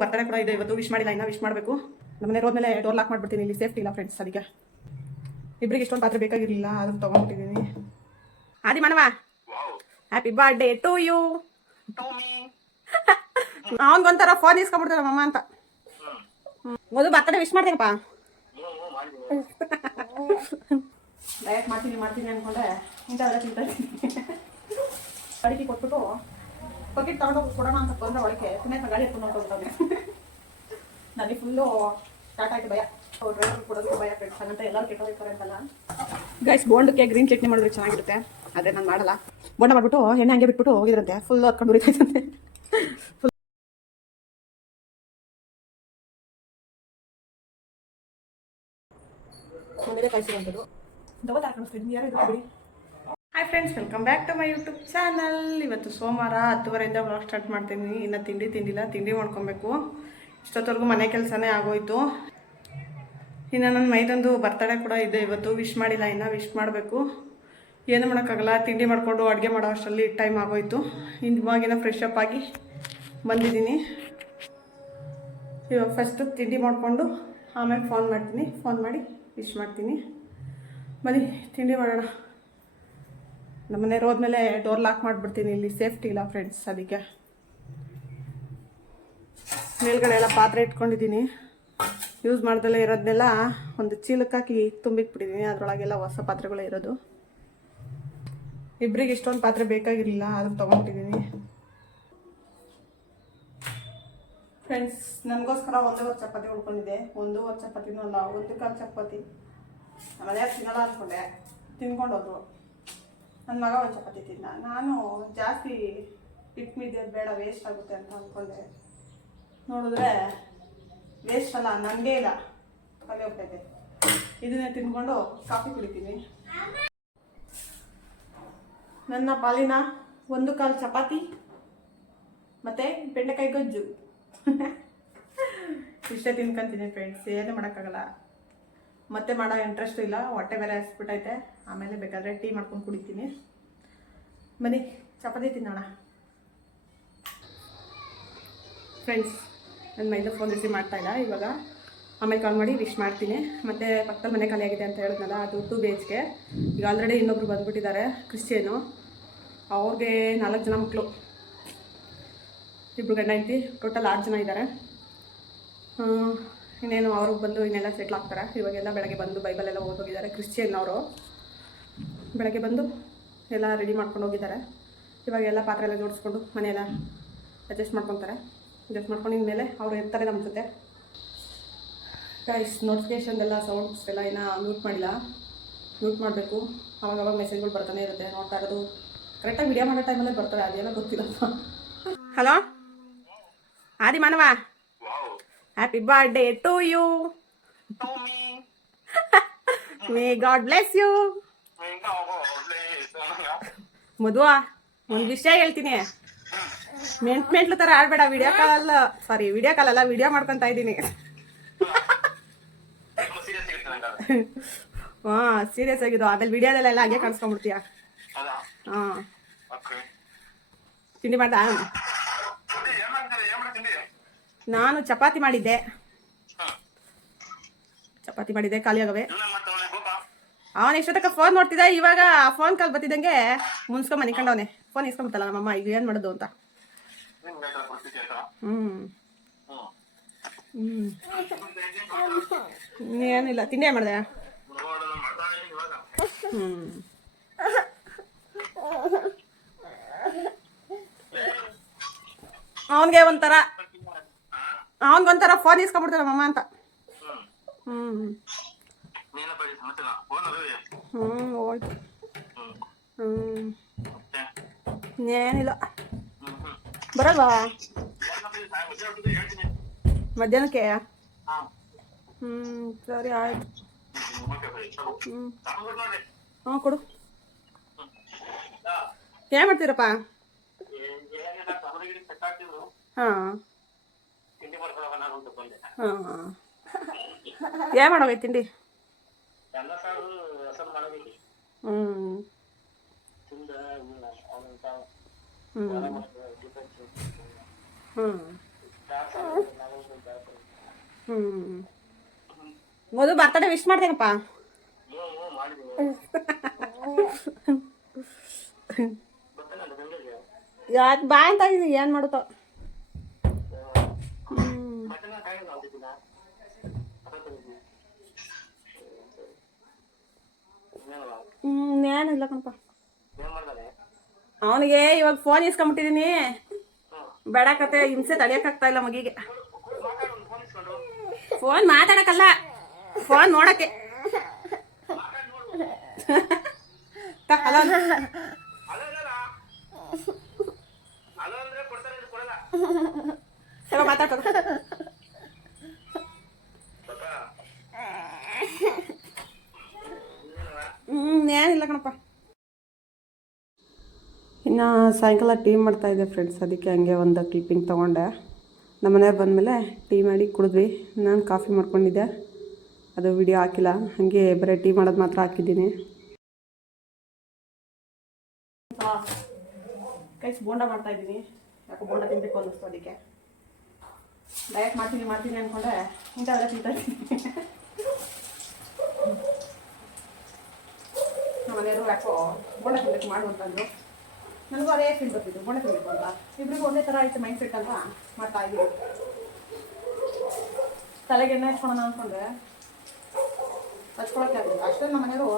Birthday ಕೂಡ ಇದೆ ಇವತ್ತು. ವಿಶ್ ಮಾಡಿಲ್ಲ, ಇನ್ನ ವಿಶ್ ಮಾಡಬೇಕು. ನಮ್ಮನೆ ರೋಡ್ ಮೇಲೆ ಡೋರ್ ಲಾಕ್ ಮಾಡ್ಬಿಡ್ತೀನಿ, ಇಲ್ಲಿ ಸೇಫ್ಟಿ ಇಲ್ಲ ಫ್ರೆಂಡ್ಸ್. ಅದಕ್ಕೆ ಇಬ್ಬರಿಗೆ ಇಷ್ಟೊಂದು ಪಾತ್ರೆ ಬೇಕಾಗಿರಲಿಲ್ಲ, ಅದನ್ನು ತೊಗೊಂಡ್ಬಿಟ್ಟಿದ್ದೀನಿ. ಆದಿ ಮಾನವ, ಹ್ಯಾಪಿ ಬರ್ಡೇ ಟು ಯು. ಅವನಿಗೊಂಥರ ಫೋನ್ ಇಸ್ಕೊಂಡ್ಬಿಡ್ತಾರೆ ನಮ್ಮಮ್ಮ ಅಂತ. ಮೊದಲು ಬರ್ತಡೇ ವಿಶ್ ಮಾಡ್ತೀನಪ್ಪ. ಡಯಟ್ ಮಾಡ್ತೀನಿ ಅನ್ಕೊಂಡೆ ಇಂಥವೆಲ್ಲ ತಿಂತಾ ಇದ್ದೀನಿ. ಅಡಿಕೆ ಕೊಟ್ಬಿಟ್ಟು ಬಕೆಟ್ ತಗೊಂಡೋಗಿ ಕೊಡೋಣ ಅಂತ ಬಂದ್ರೆ ಒಳಗೆ ಸುಮ್ಮನೆ ಗಾಡಿ ಎತ್ಕೊಂಡು ಹೊರಟೋಗ್ತಾವೆ. ನನಗೆ ಫುಲ್ಲು ಸ್ಟಾರ್ಟ್ ಆಯ್ತು ಭಯ. ಡ್ರೈವರ್ ಕೊಡೋದಕ್ಕೆ ಭಯ ಫ್ರೆಂಡ್ಸ್. ಹಾಗಂತ ಎಲ್ಲರೂ ಕೆಟ್ಟೋಗ್ತಾರೆ ಅಂತಲ್ಲ ಗೈಸ್. ಬೋಂಡಕ್ಕೆ ಗ್ರೀನ್ ಚಟ್ನಿ ಮಾಡಿದ್ರೆ ಚೆನ್ನಾಗಿರುತ್ತೆ, ಆದರೆ ನಾನು ಮಾಡಲ್ಲ. ಬೋಂಡ ಮಾಡಿಬಿಟ್ಟು ಎಣ್ಣೆ ಹಂಗೆ ಬಿಟ್ಬಿಟ್ಟು ಹೋಗಿದ್ರಂತೆ, ಫುಲ್ ಹತ್ಕೊಂಡು ಉರಿತೈತಂತೆ. ಮುಂದೆ ಕಾಯಿಸಿರುವಂಥದ್ದು ದವ ತಾಕೊಂಡು ಯಾರು ಇದು ಬಿಡಿ. Hi friends, welcome back to my YouTube channel. ಇವತ್ತು ಸೋಮವಾರ 10:30 ವ್ಲಾಗ್ ಸ್ಟಾರ್ಟ್ ಮಾಡ್ತೀನಿ. ಇನ್ನು ತಿಂಡಿಲ್ಲ, ತಿಂಡಿ ಮಾಡ್ಕೊಬೇಕು. ಇಷ್ಟೊತ್ತವರೆಗೂ ಮನೆ ಕೆಲಸನೇ ಆಗೋಯ್ತು. ಇನ್ನು ನನ್ನ ಮೈದೊಂದು ಬರ್ತಡೇ ಕೂಡ ಇದೆ ಇವತ್ತು. ವಿಶ್ ಮಾಡಿಲ್ಲ, ಇನ್ನು ವಿಶ್ ಮಾಡಬೇಕು. ಏನು ಮಾಡೋಕ್ಕಾಗಲ್ಲ, ತಿಂಡಿ ಮಾಡಿಕೊಂಡು ಅಡುಗೆ ಮಾಡೋ ಅಷ್ಟರಲ್ಲಿ ಟೈಮ್ ಆಗೋಯ್ತು. ಇವಾಗಿನ ಫ್ರೆಶ್ ಅಪ್ ಆಗಿ ಬಂದಿದ್ದೀನಿ. ಇವಾಗ ಫಸ್ಟು ತಿಂಡಿ ಮಾಡಿಕೊಂಡು ಆಮೇಲೆ ಫೋನ್ ಮಾಡ್ತೀನಿ. ಫೋನ್ ಮಾಡಿ ವಿಶ್ ಮಾಡ್ತೀನಿ. ಬನ್ನಿ ತಿಂಡಿ ಮಾಡೋಣ. ನಮ್ಮನೆ ರೋಡ್ ಮೇಲೆ ಡೋರ್ ಲಾಕ್ ಮಾಡಿಬಿಡ್ತೀನಿ, ಇಲ್ಲಿ ಸೇಫ್ಟಿ ಇಲ್ಲ ಫ್ರೆಂಡ್ಸ್. ಅದಕ್ಕೆ ಮೇಲ್ಗಡೆ ಎಲ್ಲ ಪಾತ್ರೆ ಇಟ್ಕೊಂಡಿದ್ದೀನಿ. ಯೂಸ್ ಮಾಡ್ದಲ್ಲೇ ಇರೋದನ್ನೆಲ್ಲ ಒಂದು ಚೀಲಕ್ಕೆ ಹಾಕಿ ತುಂಬಿಟ್ಬಿಟ್ಟಿದ್ದೀನಿ. ಅದರೊಳಗೆಲ್ಲ ಹೊಸ ಪಾತ್ರೆಗಳೇ ಇರೋದು. ಇಬ್ಬರಿಗೆ ಇಷ್ಟೊಂದು ಪಾತ್ರೆ ಬೇಕಾಗಿರಲಿಲ್ಲ, ಅದನ್ನು ತೊಗೊಂಡಿದ್ದೀನಿ ಫ್ರೆಂಡ್ಸ್. ನನಗೋಸ್ಕರ 1.25 ಚಪಾತಿ ಉಳ್ಕೊಂಡಿದ್ದೆ. 1.25 ಚಪಾತಿನೂ ಅಲ್ಲ, 1 ಚಪಾತಿ. ಆಮೇಲೆ ತಿನ್ನಲ್ಲ ಅಂದ್ಕೊಂಡೆ, ತಿನ್ಕೊಂಡೋದ್ರು. ನನ್ನ ಮಗ 1 ಚಪಾತಿ ತಿನ್ನ. ನಾನು ಜಾಸ್ತಿ ಹಿಟ್ಟು ಮಿದ್ಯೋದು ಬೇಡ, ವೇಸ್ಟ್ ಆಗುತ್ತೆ ಅಂತ ಅಂದ್ಕೊಂಡೆ. ನೋಡಿದ್ರೆ ವೇಸ್ಟ್ ಅಲ್ಲ, ನನಗೇ ಇಲ್ಲ, ಖಾಲಿ ಹೋಗ್ತೈತೆ. ಇದನ್ನೇ ತಿನ್ಕೊಂಡು ಕಾಫಿ ಕುಡಿತೀನಿ. ನನ್ನ ಪಾಲಿನ 1 ಚಪಾತಿ ಮತ್ತು ಬೆಂಡೆಕಾಯಿ ಗೊಜ್ಜು ಇಷ್ಟೇ ತಿನ್ಕೊಂತೀನಿ ಫ್ರೆಂಡ್ಸ್. ಏನು ಮಾಡೋಕ್ಕಾಗಲ್ಲ, ಮತ್ತೆ ಮಾಡೋ ಇಂಟ್ರೆಸ್ಟು ಇಲ್ಲ. ಹೊಟ್ಟೆ ಬೇರೆ ಹಸ್ಬಿಟ್ಟೈತೆ. ಆಮೇಲೆ ಬೇಕಾದರೆ ಟೀ ಮಾಡ್ಕೊಂಡು ಕುಡಿತೀನಿ. ಬನ್ನಿ ಚಪಾತಿ ತಿನ್ನೋಣ ಫ್ರೆಂಡ್ಸ್. ನನ್ನ ಮೈದ ಫೋನ್ ರಿಸೀವ್ ಮಾಡ್ತಾಯಿಲ್ಲ ಇವಾಗ. ಆಮೇಲೆ ಕಾಲ್ ಮಾಡಿ ವಿಶ್ ಮಾಡ್ತೀನಿ. ಮತ್ತು ಪಕ್ಕದಲ್ಲಿ ಮನೆ ಖಾಲಿ ಆಗಿದೆ ಅಂತ ಹೇಳಿದ್ನಲ್ಲ, ಅದು 2 BHK. ಈಗ ಆಲ್ರೆಡಿ ಇನ್ನೊಬ್ರು ಬಂದುಬಿಟ್ಟಿದ್ದಾರೆ, ಕ್ರಿಶ್ಚಿಯನು. ಅವ್ರಿಗೆ 4 ಜನ ಮಕ್ಕಳು, 2 ಗಂಡ ಹೆಂಡತಿ, ಟೋಟಲ್ 6 ಜನ ಇದ್ದಾರೆ. ಇನ್ನೇನು ಅವ್ರಿಗೆ ಬಂದು ಇನ್ನೆಲ್ಲ ಸೆಟ್ಲ್ ಆಗ್ತಾರೆ. ಇವಾಗೆಲ್ಲ ಬೆಳಗ್ಗೆ ಬಂದು ಬೈಬಲೆಲ್ಲ ಓದೋಗಿದ್ದಾರೆ. ಕ್ರಿಶ್ಚಿಯನ್ ಅವರು ಬೆಳಗ್ಗೆ ಬಂದು ಎಲ್ಲ ರೆಡಿ ಮಾಡ್ಕೊಂಡು ಹೋಗಿದ್ದಾರೆ. ಇವಾಗೆಲ್ಲ ಪಾತ್ರೆ ಎಲ್ಲ ಜೋಡಿಸ್ಕೊಂಡು ಮನೆಯೆಲ್ಲ ಅಡ್ಜಸ್ಟ್ ಮಾಡ್ಕೊತಾರೆ. ಅಡ್ಜಸ್ಟ್ ಮಾಡ್ಕೊಂಡು ಇನ್ಮೇಲೆ ಅವರು ಇರ್ತಾರೆ ನಮ್ಮ ಜೊತೆ. ಗೈಸ್, ನೋಟಿಫಿಕೇಷನ್ದೆಲ್ಲ ಸೌಂಡ್ಸ್ ಎಲ್ಲ ಇನ್ನೂ ಮ್ಯೂಟ್ ಮಾಡಿಲ್ಲ, ಮ್ಯೂಟ್ ಮಾಡಬೇಕು. ಅವಾಗವಾಗ ಮೆಸೇಜ್ಗಳು ಬರ್ತಾನೆ ಇರುತ್ತೆ. ನೋಡ್ತಾ ಇರೋದು ಕರೆಕ್ಟಾಗಿ ವಿಡಿಯೋ ಮಾಡೋ ಟೈಮಲ್ಲೇ ಬರ್ತಾರೆ, ಅದೇನೋ ಗೊತ್ತಿಲ್ಲಪ್ಪ. ಹಲೋ ಆದಿ ಮಾನವ, happy birthday to you. May God bless you. ಮದುವಾ, ಒಂದು ವಿಷಯ ಹೇಳ್ತೀನಿ. ಮೆಂಟ್ಲು ಥರ ಆಡಬೇಡ. ವಿಡಿಯೋ ಕಾಲಲ್ಲ, ವಿಡಿಯೋ ಮಾಡ್ಕೊತಾ ಇದ್ದೀನಿ. ಹಾಂ, ಸೀರಿಯಸ್ ಆಗಿದ್ದು. ಆಮೇಲೆ ವಿಡಿಯೋದಲ್ಲೆಲ್ಲ ಹಾಗೆ ಕಾಣಿಸ್ಕೊಂಡ್ಬಿಡ್ತೀಯ. ಹಾಂ, ತಿಂಡಿ ಮಾಡ್ದಾ? ನಾನು ಚಪಾತಿ ಮಾಡಿದ್ದೆ, ಖಾಲಿ ಆಗವೆ. ಅವನು ಇಷ್ಟೊತ್ತಕ್ಕ ಫೋನ್ ನೋಡ್ತಿದ್ದ. ಇವಾಗ ಫೋನ್ ಕಾಲ್ ಬರ್ತಿದ್ದಂಗೆ ಮುನ್ಸ್ಕೊಂಡ್ ಮನಿಕೊಂಡವನೆ. ಫೋನ್ ಇಸ್ಕೊಂಡ್ಬಿಟ್ಟಲ್ಲ ನಮ್ಮಮ್ಮ. ಈಗ ಏನು ಮಾಡೋದು ಅಂತ. ಏನಿಲ್ಲ, ತಿಂಡಿ ಏನು ಮಾಡಿದೆ? ಅವನಿಗೊಂಥರ ಫೋನ್ ಇಸ್ಕೊಂಡ್ಬಿಡ್ತಾರೆ ನಮ್ಮಮ್ಮ ಅಂತ. ಹೋಯ್ತು. ಏನಿಲ್ಲ, ಬರಲ್ವಾ ಮಧ್ಯಾಹ್ನಕ್ಕೆ? ಸರಿ ಆಯ್ತು. ಹಾಂ, ಕೊಡು. ಏನು ಮಾಡ್ತೀರಪ್ಪ? ಹಾಂ ಹಾಂ, ಏನು ಮಾಡೋಗೈತೆ ತಿಂಡಿ? ಹ್ಞೂ ಮಧು ಬರ್ತಡೇ ವಿಶ್ ಮಾಡ್ತೇನಪ್ಪ. ಯಾಕೆ ಬಾ ಅಂತ ಇದೀನಿ, ಏನು ಮಾಡುತ್ತೋ. ಏನಿಲ್ಲ ಕಣಪ್ಪ. ಅವನಿಗೆ ಇವಾಗ ಫೋನ್ ಇಸ್ಕೊಂಬಿಟ್ಟಿದೀನಿ, ಬೇಡಕತ್ತೆ ಹಿಂಸೆ ತಡಿಯೋಕ್ಕಾಗ್ತಾ ಇಲ್ಲ ಮಗಿಗೆ. ಫೋನ್ ಮಾತಾಡಕ್ಕಲ್ಲ, ಫೋನ್ ನೋಡಕ್ಕೆ. ಮಾತಾಡ್ತದ ಏನಿಲ್ಲ ಕಣಪ್ಪ. ಇನ್ನು ಸಾಯಂಕಾಲ ಟೀ ಮಾಡ್ತಾಯಿದ್ದೆ ಫ್ರೆಂಡ್ಸ್, ಅದಕ್ಕೆ ಹಂಗೆ ಒಂದು ಕ್ಲಿಪ್ಪಿಂಗ್ ತೊಗೊಂಡೆ. ನಮ್ಮ ಮನೆಯವ್ರು ಬಂದಮೇಲೆ ಟೀ ಮಾಡಿ ಕುಡಿದ್ವಿ. ನಾನು ಕಾಫಿ ಮಾಡ್ಕೊಂಡಿದ್ದೆ, ಅದು ವಿಡಿಯೋ ಹಾಕಿಲ್ಲ, ಹಾಗೆ ಬರೀ ಟೀ ಮಾಡೋದು ಮಾತ್ರ ಹಾಕಿದ್ದೀನಿ. ಕೈಸ್ ಬೋಂಡ ಮಾಡ್ತಾಯಿದ್ದೀನಿ, ಯಾಕೋ ಬೋಂಡ ತಿನ್ನಬೇಕು ಅನ್ನಿಸ್ತು. ಅದಕ್ಕೆ ಡಯಟ್ ಮಾಡ್ತೀನಿ ಅಂದ್ಕೊಂಡೆ ಇಂಥವೆಲ್ಲ ತಿಂತಾಯಿದ್ದೀನಿ. ನಮ್ಮ ಮನೆಯವರು ಯಾಕೋ ಬೋಂಡ ತಿನ್ನಬೇಕು ಮಾಡು ಅಂತಂದರು. ನನಗೂ ಅದೇ ಫೀಲ್ ಬರ್ತಿದ್ದು, ಬೋಂಡ ತಿನ್ನಬೇಕು ಅಂತ. ಇಬ್ಬರಿಗೂ ಒಂದೇ ಥರ ಆಯಿತು ಮೈಂಡ್ ಸೆಟ್ ಅಂತ ಮಾಡ್ತಾಯಿದ್ದೀನಿ. ತಲೆಗೆ ಎಣ್ಣೆ ಹಚ್ಕೊಳ್ಳೋಣ ಅಂದ್ಕೊಂಡ್ರೆ ಹಚ್ಕೊಳಕ್ಕೆ ಆಗಲಿಲ್ಲ. ಅಷ್ಟೇ ನಮ್ಮ ಮನೆಯವರು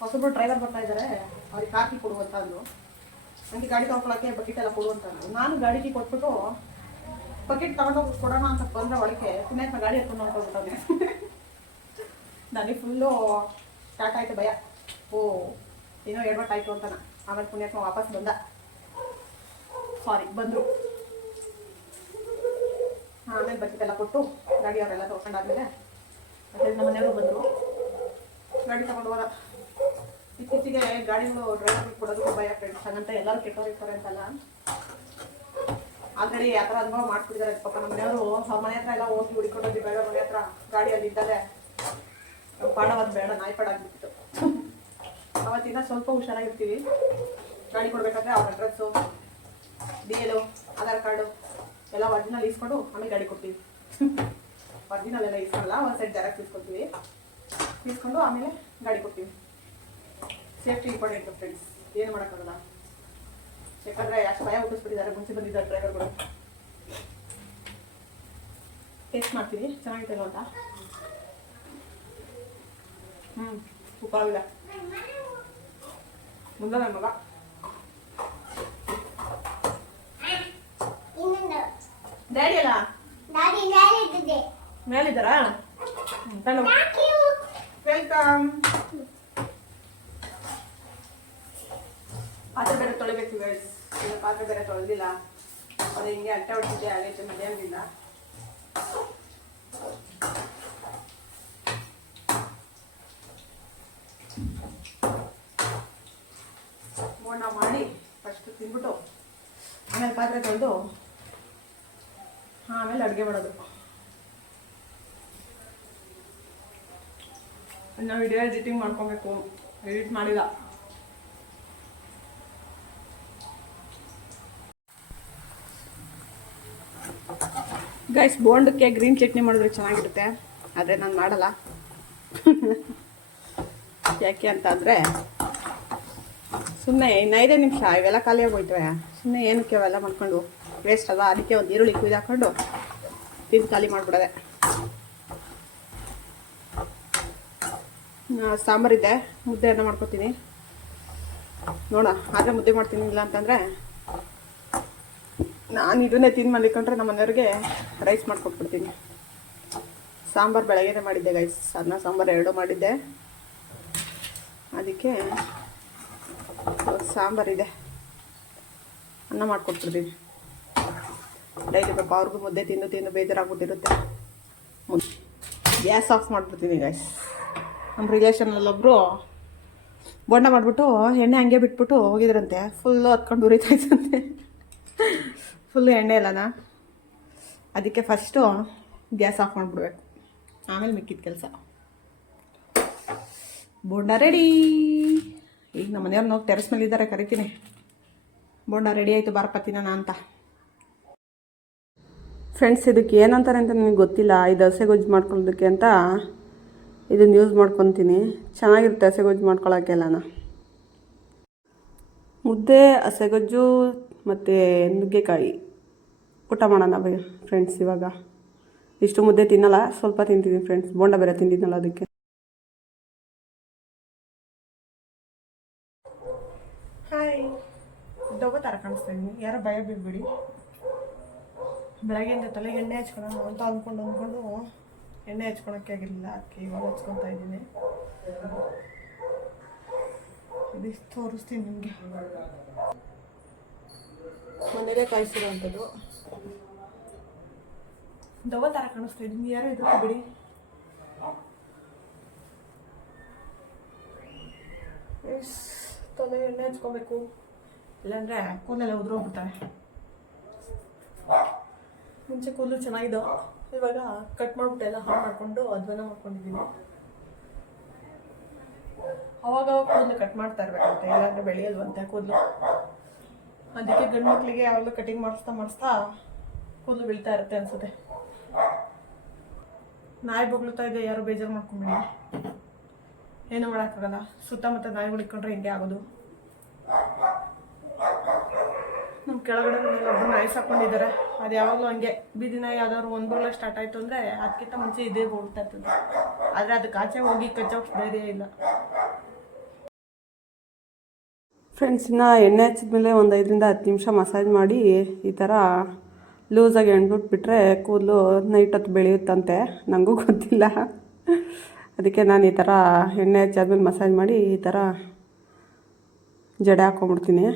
ಹೊಸಬ್ರು ಡ್ರೈವರ್ ಬರ್ತಾ ಇದ್ದಾರೆ, ಅವ್ರಿಗೆ ಕಾಕಿ ಕೊಡುವಂತ ಅಂದರು. ನನಗೆ ಗಾಡಿ ತೊಗೊಳಕ್ಕೆ ಬಕೆಟ್ ಎಲ್ಲ ಕೊಡುವಂತಂದ್ರು. ನಾನು ಗಾಡಿಗೆ ಕೊಟ್ಬಿಟ್ಟು ಬಕೆಟ್ ತಗೊಂಡೋಗಿ ಕೊಡೋಣ ಅಂತ ಬಂದರೆ ಒಳಗೆ ಪುಣ್ಯಾತ್ಮ ಗಾಡಿ ಎತ್ಕೊಂಡು ಹೊಂಟೋಗ್ಬಿಟ್ಟವನೆ. ನನಗೆ ಫುಲ್ಲು ಸ್ಟಾರ್ಟ್ ಆಯಿತು ಭಯ, ಓ ಏನೋ ಎಡವಟ್ಟು ಆಯಿತು ಅಂತಾನ. ಆಮೇಲೆ ಪುಣ್ಯಾತ್ಮ ವಾಪಸ್ ಬಂದರು. ಆಮೇಲೆ ಬಕೆಟ್ ಎಲ್ಲ ಕೊಟ್ಟು ಗಾಡಿ ಅವರೆಲ್ಲ ತೊಗೊಂಡಾದ್ಮೇಲೆ ಮತ್ತೆ ನಮ್ಮ ಮನೆಯವರು ಬಂದರು, ಗಾಡಿ ತಗೊಂಡು ಹೋದ. ಇತ್ತೀಚೆಗೆ ಗಾಡಿಗಳು ಡ್ರೈವರ್ಗೆ ಕೊಡೋದಕ್ಕೆ ಭಯ ಫ್ರೆಂಡ್ಸ್, ಹಾಗಂತ ಎಲ್ಲರೂ ಕೆಟ್ಟವ್ರು ಇರ್ತಾರೆ ಅಂತಲ್ಲ. ಆಲ್ರೆಡಿ ಆ ಥರ ಅನುಭವ ಮಾಡ್ತಿದ್ದಾರೆ ಪಾಪ. ನಮ್ಮ ಮನೆಯವರು ಅವ್ರ ಮನೆ ಹತ್ರ ಎಲ್ಲ ಹೋಗಿ ಹುಡುಕೊಂಡೋಗಿ ಬೇಡ ಮನೆ ಹತ್ರ ಗಾಡಿಯಲ್ಲಿ ಇದ್ದರೆ ಪಾಡವಾದ ಬೇಡ ನಾಯಿ ಪಾಡಾಗ್ಬಿಟ್ಟಿತ್ತು. ಅವತ್ತಿಂದ ಸ್ವಲ್ಪ ಹುಷಾರಾಗಿರ್ತೀವಿ. ಗಾಡಿ ಕೊಡಬೇಕಾದ್ರೆ ಅವ್ರ ಅಡ್ರೆಸ್ಸು, DL, ಆಧಾರ್ ಕಾರ್ಡು ಎಲ್ಲ ಒರಿಜಿನಲ್ ಇಸ್ಕೊಂಡು ಆಮೇಲೆ ಗಾಡಿ ಕೊಡ್ತೀವಿ. ಒರಿಜಿನಲ್ ಎಲ್ಲ ಇಸ್ಕೊಳ್ಳಲ್ಲ, ಒಂದು ಸೈಡ್ ಜೆರಾಕ್ಸ್ ಇಸ್ಕೊತೀವಿ, ಇಸ್ಕೊಂಡು ಆಮೇಲೆ ಗಾಡಿ ಕೊಡ್ತೀವಿ. ಸೇಫ್ಟಿ ಇಂಪಾರ್ಟೆಂಟು ಫ್ರೆಂಡ್ಸ್, ಏನು ಮಾಡೋಕ್ಕಾಗಲ್ಲ. ಯಾಕಂದರೆ ಅಷ್ಟು ಭಯ ಹುಟ್ಟಿಸ್ಬಿಟ್ಟಿದ್ದಾರೆ ಮುಂಚೆ ಬಂದಿದ್ದಾರೆ ಡ್ರೈವರ್ಗಳು. ಟೇಸ್ಟ್ ಮಾಡ್ತೀವಿ ಚೆನ್ನಾಗಿತ್ತೇನೋ ಅಂತ. ಉಪ್ಪಾಗಿಲ್ಲ ಮುಂದೆ ನನ್ನ ಮಗ ಡ್ಯಾಡಿ ಅಲ್ಲ ಮೇಲಿದ್ದಾರಾ? ವೆಲ್ಕಮ್. ಪಾತ್ರೆ ಬೇರೆ ತೊಳಿಬೇಕು ಗೈಸ್, ಇಲ್ಲ ಪಾತ್ರೆ ಬೇರೆ ತೊಳೆದಿಲ್ಲ. ಅದು ಹಿಂಗೆ ಅಟ್ಟೆ ಹೊಡ್ತಿದ್ದೆ, ಆಗೈತೆ ಮಧ್ಯಾಹ್ನದಿಂದ. ಬೋಂಡ ಮಾಡಿ ಫಸ್ಟ್ ತಿಂದ್ಬಿಟ್ಟು ಆಮೇಲೆ ಪಾತ್ರೆ ತೊಳೆದು ಆಮೇಲೆ ಅಡುಗೆ ಮಾಡೋದು. ನಾವು ವಿಡಿಯೋ ಎಡಿಟಿಂಗ್ ಮಾಡ್ಕೊಬೇಕು, ಎಡಿಟ್ ಮಾಡಿಲ್ಲ. ಗೈಸ್ ಬೋಂಡಕ್ಕೆ ಗ್ರೀನ್ ಚಟ್ನಿ ಮಾಡಿದ್ರೆ ಚೆನ್ನಾಗಿರುತ್ತೆ, ಆದರೆ ನಾನು ಮಾಡಲ್ಲ. ಯಾಕೆ ಅಂತಂದರೆ ಸುಮ್ಮನೆ 5 ನಿಮಿಷ ಇವೆಲ್ಲ ಖಾಲಿ ಆಗೋಯ್ತವೆ. ಸುಮ್ಮನೆ ಏನಕ್ಕೆ ಅವೆಲ್ಲ ಮಾಡ್ಕೊಂಡು ವೇಸ್ಟ್ ಅಲ್ವಾ. ಅದಕ್ಕೆ ಒಂದು ಈರುಳ್ಳಿ ಕುಯ್ದು ಹಾಕ್ಕೊಂಡು ತಿಂದು ಖಾಲಿ ಮಾಡಿಬಿಡೋದೆ. ಸಾಂಬಾರಿದೆ, ಮುದ್ದೆಯನ್ನು ಮಾಡ್ಕೊತೀನಿ ನೋಡ. ಆದರೆ ಮುದ್ದೆ ಮಾಡ್ತೀನಿ, ಇಲ್ಲ ಅಂತಂದರೆ ನಾನು ಇದನ್ನೇ ತಿಂದು ಮಲ್ಲಿಕೊಂಡ್ರೆ ನಮ್ಮ ಮನೆಯವ್ರಿಗೆ ರೈಸ್ ಮಾಡ್ಕೊಟ್ಬಿಡ್ತೀನಿ. ಸಾಂಬಾರು ಬೆಳಗ್ಗೆನೇ ಮಾಡಿದ್ದೆ ಗೈಸ್, ಅನ್ನ ಸಾಂಬಾರು 2 ಮಾಡಿದ್ದೆ. ಅದಕ್ಕೆ ಸಾಂಬಾರಿದೆ, ಅನ್ನ ಮಾಡ್ಕೊಟ್ಬಿಡ್ತೀನಿ. ಡೈಲಿ ಪಾಪ ಅವ್ರಿಗೂ ಮುದ್ದೆ ತಿಂದು ಬೇಜಾರಾಗ್ಬಿಟ್ಟಿರುತ್ತೆ. ಗ್ಯಾಸ್ ಆಫ್ ಮಾಡಿಬಿಡ್ತೀನಿ ಗೈಸ್. ನಮ್ಮ ರಿಲೇಷನಲ್ಲೊಬ್ಬರು ಬೋಂಡ ಮಾಡಿಬಿಟ್ಟು ಎಣ್ಣೆ ಹಂಗೆ ಬಿಟ್ಬಿಟ್ಟು ಹೋಗಿದ್ರಂತೆ. ಫುಲ್ಲು ಹತ್ಕೊಂಡು ಉರಿತಾಯ್ತಂತೆ, ಫುಲ್ಲು ಎಣ್ಣೆ ಇಲ್ಲನಾ. ಅದಕ್ಕೆ ಫಸ್ಟು ಗ್ಯಾಸ್ ಆಫ್ ಮಾಡಿಬಿಡ್ಬೇಕು, ಆಮೇಲೆ ಮಿಕ್ಕಿದ ಕೆಲಸ. ಬೋಂಡ ರೆಡಿ. ಈಗ ನಮ್ಮ ಮನೆಯವ್ರನ್ನ ಹೋಗಿ ಟೆರೆಸ್ ಮೇಲೆ ಇದ್ದಾರೆ, ಕರಿತೀನಿ. ಬೋಂಡ ರೆಡಿ ಆಯಿತು, ಬಾರಪ್ಪ ತಿನ್ನೋಣ ಅಂತ. ಫ್ರೆಂಡ್ಸ್, ಇದಕ್ಕೆ ಏನಂತಾರೆ ಅಂತ ನನಗೆ ಗೊತ್ತಿಲ್ಲ. ಇದು ಹಸೆಗೊಜ್ಜು ಮಾಡ್ಕೊಳ್ಳೋದಕ್ಕೆ ಅಂತ ಇದನ್ನು ಯೂಸ್ ಮಾಡ್ಕೊತೀನಿ. ಚೆನ್ನಾಗಿರುತ್ತೆ ಹಸೆಗೊಜ್ಜು ಮಾಡ್ಕೊಳ್ಳೋಕ್ಕೆಲ್ಲನ. ಮುದ್ದೆ, ಹಸೆಗೊಜ್ಜು ಮತ್ತು ನುಗ್ಗೆಕಾಯಿ ಊಟ ಮಾಡೋಣ ಫ್ರೆಂಡ್ಸ್. ಇವಾಗ ಇಷ್ಟು ಮುದ್ದೆ ತಿನ್ನಲ್ಲ, ಸ್ವಲ್ಪ ತಿಂತೀನಿ ಫ್ರೆಂಡ್ಸ್. ಬೋಂಡ ಬೇರೆ ತಿಂದಿದ್ನಲ್ಲ ಅದಕ್ಕೆ. ಹಾಯ್, ದೊಡ್ಡ ಥರ ಕಾಣಿಸ್ತಾ ಇದ್ದೀನಿ. ಯಾರೋ ಭಯ ಬೀಳ್ಬೇಡಿ. ಬೆಳಗ್ಗೆಯಿಂದ ತಲೆಗೆ ಎಣ್ಣೆ ಹಚ್ಕೊಳ್ಳೋಣ ಅಂತ ಅಂದ್ಕೊಂಡು ಎಣ್ಣೆ ಹಚ್ಕೊಳಕ್ಕೆ ಆಗಿರಲಿಲ್ಲ. ಅದಕ್ಕೆ ಇವಾಗ ಹಚ್ಕೊತಾ ಇದ್ದೀನಿ. ಇದಿಷ್ಟು ತೋರಿಸ್ತೀನಿ ನಿಮಗೆ. ಮನೇಲೆ ಕಾಯಿಸಿರೋವಂಥದ್ದು ದವ ಥರ ಕಾಣಿಸ್ತಾ ಇದ್ದೀನಿ. ಯಾರೋ ಇದಕ್ಕೆ ಬಿಡಿ. ತಲೆ ಎಣ್ಣೆ ಹಚ್ಕೋಬೇಕು, ಇಲ್ಲಾಂದರೆ ಕೂದಲೆಲ್ಲ ಉದುರೋಗ್ಬಿಡ್ತಾರೆ. ಮುಂಚೆ ಕೂದಲು ಚೆನ್ನಾಗಿದ್ದೋ, ಇವಾಗ ಕಟ್ ಮಾಡಿಬಿಟ್ಟು ಎಲ್ಲ ಹಾಳು ಮಾಡಿಕೊಂಡು ಅದ್ವನ್ನ ಮಾಡ್ಕೊಂಡಿದ್ದೀನಿ. ಅವಾಗ ಕೂದಲು ಕಟ್ ಮಾಡ್ತಾ ಇರ್ಬೇಕಂತೆ, ಇಲ್ಲಾಂದರೆ ಬೆಳೆಯಲ್ವಂತೆ ಕೂದಲು. ಅದಕ್ಕೆ ಗಂಡು ಮಕ್ಕಳಿಗೆ ಯಾವಾಗಲೂ ಕಟಿಂಗ್ ಮಾಡಿಸ್ತಾ ಕೂದಲು ಬೀಳ್ತಾ ಇರುತ್ತೆ ಅನ್ಸುತ್ತೆ. ನಾಯಿ ಬೊಗಳ್ತಾ ಇದೆ, ಯಾರು ಬೇಜಾರು ಮಾಡ್ಕೊಂಬಿಡಿ. ಏನೂ ಮಾಡೋಕ್ಕಾಗಲ್ಲ. ಸುತ್ತಮುತ್ತ ನಾಯಿಗಳು ಇಟ್ಕೊಂಡ್ರೆ ಹಿಂಗೆ ಆಗೋದು. ನಮ್ಮ ಕೆಳಗಡೆ ಒಬ್ಬರು ನಾಯಿ ಸಾಕೊಂಡಿದ್ದಾರೆ. ಅದು ಯಾವಾಗಲೂ ಹಂಗೆ ಬೀದಿ ನಾಯಿ ಯಾವ್ದಾದ್ರು ಒಂದು ಬೊಗಳೆ ಸ್ಟಾರ್ಟ್ ಆಯಿತು ಅಂದರೆ ಅದಕ್ಕಿಂತ ಮುಂಚೆ ಇದೇ ಬೋಗ್ತಾ ಇರ್ತದೆ. ಆದರೆ ಅದಕ್ಕೆ ಆಚೆ ಹೋಗಿ ಕಚ್ಚೋಷ್ಟು ಧೈರ್ಯ ಇಲ್ಲ. ಫ್ರೆಂಡ್ಸ್, ಇನ್ನು ಎಣ್ಣೆ ಹಚ್ಚಿದ್ಮೇಲೆ ಒಂದು 5ರಿಂದ 10 ನಿಮಿಷ ಮಸಾಜ್ ಮಾಡಿ ಈ ಥರ ಲೂಸಾಗಿ ಎಣ್ಬಿಟ್ಬಿಟ್ರೆ ಕೂದಲು ನೈಟ್ ಹೊತ್ತು ಬೆಳೆಯುತ್ತಂತೆ. ನನಗೂ ಗೊತ್ತಿಲ್ಲ. ಅದಕ್ಕೆ ನಾನು ಈ ಥರ ಎಣ್ಣೆ ಹಚ್ಚಾದ್ಮೇಲೆ ಮಸಾಜ್ ಮಾಡಿ ಈ ಥರ ಜಡೆ ಹಾಕ್ಕೊಂಬಿಡ್ತೀನಿ.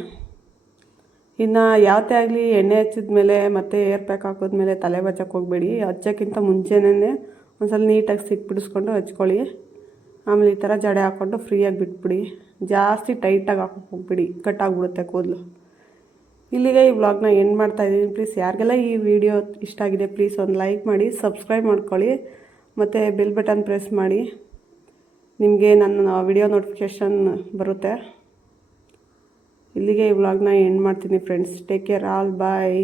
ಇನ್ನು ಯಾವತ್ತೇ ಆಗಲಿ ಎಣ್ಣೆ ಹಚ್ಚಿದ್ಮೇಲೆ ಮತ್ತು ಏರ್ ಪ್ಯಾಕ್ ಹಾಕಿದ್ಮೇಲೆ ತಲೆ ಬಚ್ಚಕ್ಕೆ ಹೋಗಬೇಡಿ. ಹಚ್ಚೋಕ್ಕಿಂತ ಮುಂಚೆನೇ ಒಂದ್ಸಲ ನೀಟಾಗಿ ಸಿಕ್ಬಿಡಿಸ್ಕೊಂಡು ಹಚ್ಕೊಳ್ಳಿ. ಆಮೇಲೆ ಈ ಥರ ಜಡೆ ಹಾಕ್ಕೊಂಡು ಫ್ರೀಯಾಗಿ ಬಿಟ್ಬಿಡಿ. ಜಾಸ್ತಿ ಟೈಟಾಗಿ ಹಾಕೋಕೆ ಹೋಗ್ಬಿಡಿ, ಕಟ್ಟಾಗ್ಬಿಡುತ್ತೆ ಕೂದಲು. ಇಲ್ಲಿಗೆ ಈ ವ್ಲಾಗ್ನ ಎಂಡ್ ಮಾಡ್ತಾಯಿದ್ದೀನಿ. ಪ್ಲೀಸ್ ಯಾರಿಗೆಲ್ಲ ಈ ವಿಡಿಯೋ ಇಷ್ಟ ಆಗಿದೆ ಪ್ಲೀಸ್ ಒಂದು ಲೈಕ್ ಮಾಡಿ, ಸಬ್ಸ್ಕ್ರೈಬ್ ಮಾಡ್ಕೊಳ್ಳಿ ಮತ್ತು ಬೆಲ್ ಬಟನ್ ಪ್ರೆಸ್ ಮಾಡಿ. ನಿಮಗೆ ನನ್ನ ವಿಡಿಯೋ ನೋಟಿಫಿಕೇಷನ್ ಬರುತ್ತೆ. ಇಲ್ಲಿಗೆ ಈ ವ್ಲಾಗ್ನ ಎಂಡ್ ಮಾಡ್ತೀನಿ ಫ್ರೆಂಡ್ಸ್. ಟೇಕ್ ಕೇರ್ ಆಲ್, ಬಾಯ್.